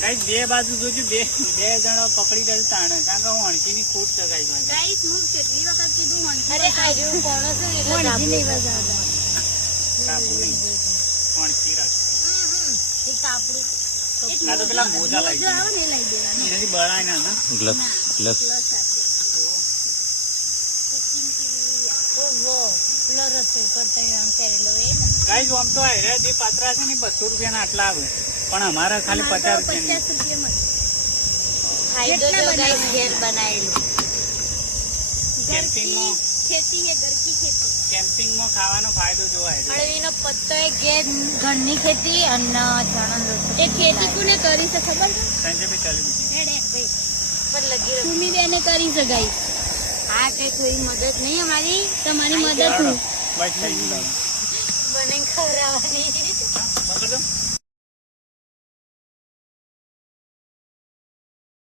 Guys બે બાજુ જોજો, બે જણા પકડી દે તાણે, કારણ કે હું અણકીની ખોટ છે ગાઈસ. ગાઈસ હું કેટલી વખત કીધું અણકી. અરે આ જેવું કોણ છે એટલે અણકી નહીં વગાડતા. કાપુ નહીં, અણકી રાખ. એ કાપડું આ તો પેલા મોજા લાગી જો આવે ને એ લઈ દેવાનું. એનાથી બળાય ના ના. ગ્લવ્સ પ્લસ સાથે. ઓહો પેલો રસોઈ કરતા આમ પહેરેલો એ ને ગાઈસ આમ તો આયરા જે પાત્રા છે ને 200 રૂપિયાના આટલા આવે, પણ અમારા ખાલી 50 રૂપિયા. 50 રૂપિયામાં ફાયદો જો ગાઈસ ઘેર બનાવેલું કેમ્પિંગમાં ખેતી હે, ઘર કી ખેતી. કેમ્પિંગમાં ખાવાનો ફાયદો જોવાય. અળવીનો પત્તો એ ઘેર ઘરની ખેતી અને ચણા રોટલી એ ખેતી કોને કરી છે ખબર છે? સંજય ભાઈ ચાલી બીજી હેડે ભાઈ પર લગી રહ્યું. સુમી બેને કરી છે ગાઈસ. હા કઈ કોઈ મદદ નહીં અમારી તમારી મદદ હું બસ થઈ ગયું. બને ખવડાવવાની પકડ દો.